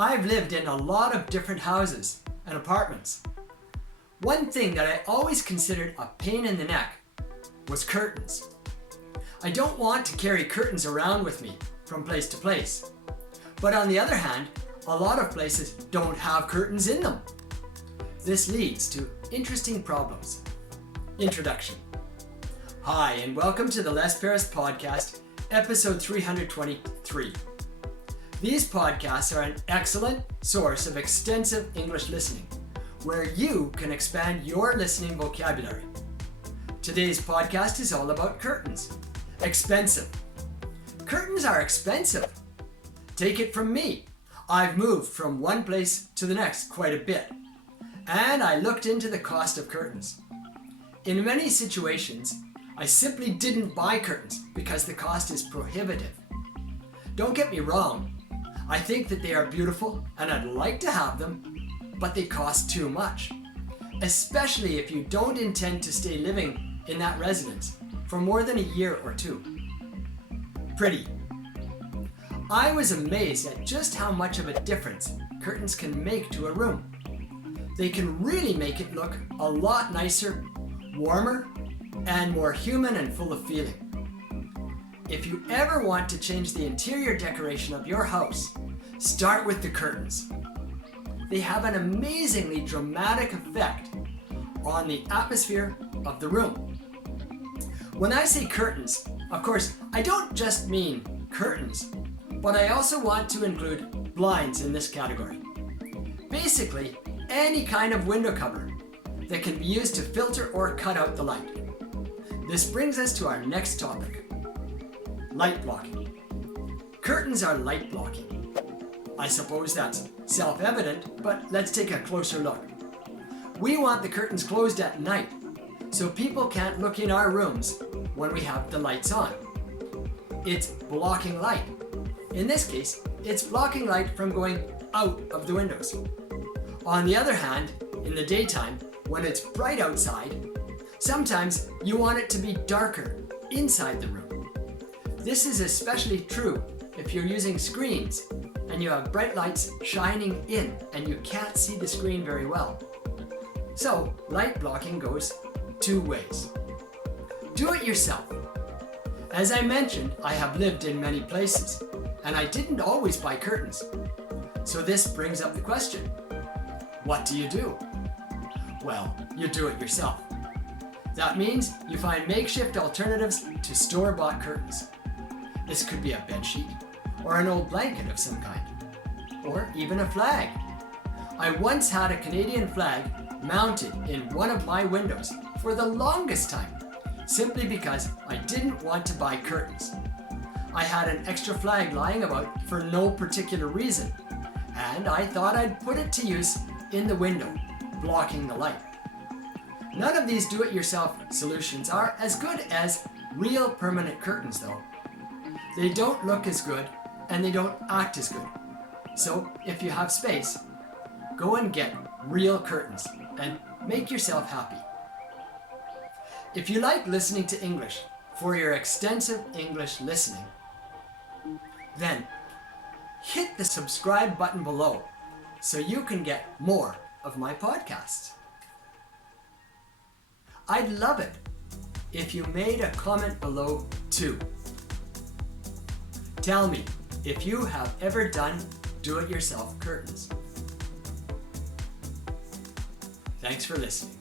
I've lived in a lot of different houses and apartments. One thing that I always considered a pain in the neck was curtains. I don't want to carry curtains around with me from place to place. But on the other hand, a lot of places don't have curtains in them. This leads to interesting problems. Introduction. Hi, and welcome to the Les Paris Podcast, episode 323. These podcasts are an excellent source of extensive English listening, where you can expand your listening vocabulary. Today's podcast is all about curtains. Expensive. Curtains are expensive. Take it from me. I've moved from one place to the next quite a bit, and I looked into the cost of curtains. In many situations, I simply didn't buy curtains because the cost is prohibitive. Don't get me wrong, I think that they are beautiful and I'd like to have them, but they cost too much, especially if you don't intend to stay living in that residence for more than a year or two. Pretty. I was amazed at just how much of a difference curtains can make to a room. They can really make it look a lot nicer, warmer, and more human and full of feeling. If you ever want to change the interior decoration of your house, start with the curtains. They have an amazingly dramatic effect on the atmosphere of the room. When I say curtains, of course, I don't just mean curtains, but I also want to include blinds in this category. Basically, any kind of window cover that can be used to filter or cut out the light. This brings us to our next topic. Light blocking. Curtains are light blocking. I suppose that's self-evident, but let's take a closer look. We want the curtains closed at night, so people can't look in our rooms when we have the lights on. It's blocking light. In this case, it's blocking light from going out of the windows. On the other hand, in the daytime, when it's bright outside, sometimes you want it to be darker inside the room. This is especially true if you're using screens and you have bright lights shining in and you can't see the screen very well. So, light blocking goes two ways. Do it yourself. As I mentioned, I have lived in many places and I didn't always buy curtains. So this brings up the question, what do you do? Well, you do it yourself. That means you find makeshift alternatives to store-bought curtains. This could be a bedsheet, or an old blanket of some kind, or even a flag. I once had a Canadian flag mounted in one of my windows for the longest time, simply because I didn't want to buy curtains. I had an extra flag lying about for no particular reason, and I thought I'd put it to use in the window, blocking the light. None of these do-it-yourself solutions are as good as real permanent curtains though. They don't look as good and they don't act as good. So if you have space, go and get real curtains and make yourself happy. If you like listening to English for your extensive English listening, then hit the subscribe button below so you can get more of my podcasts. I'd love it if you made a comment below too. Tell me if you have ever done do-it-yourself curtains. Thanks for listening.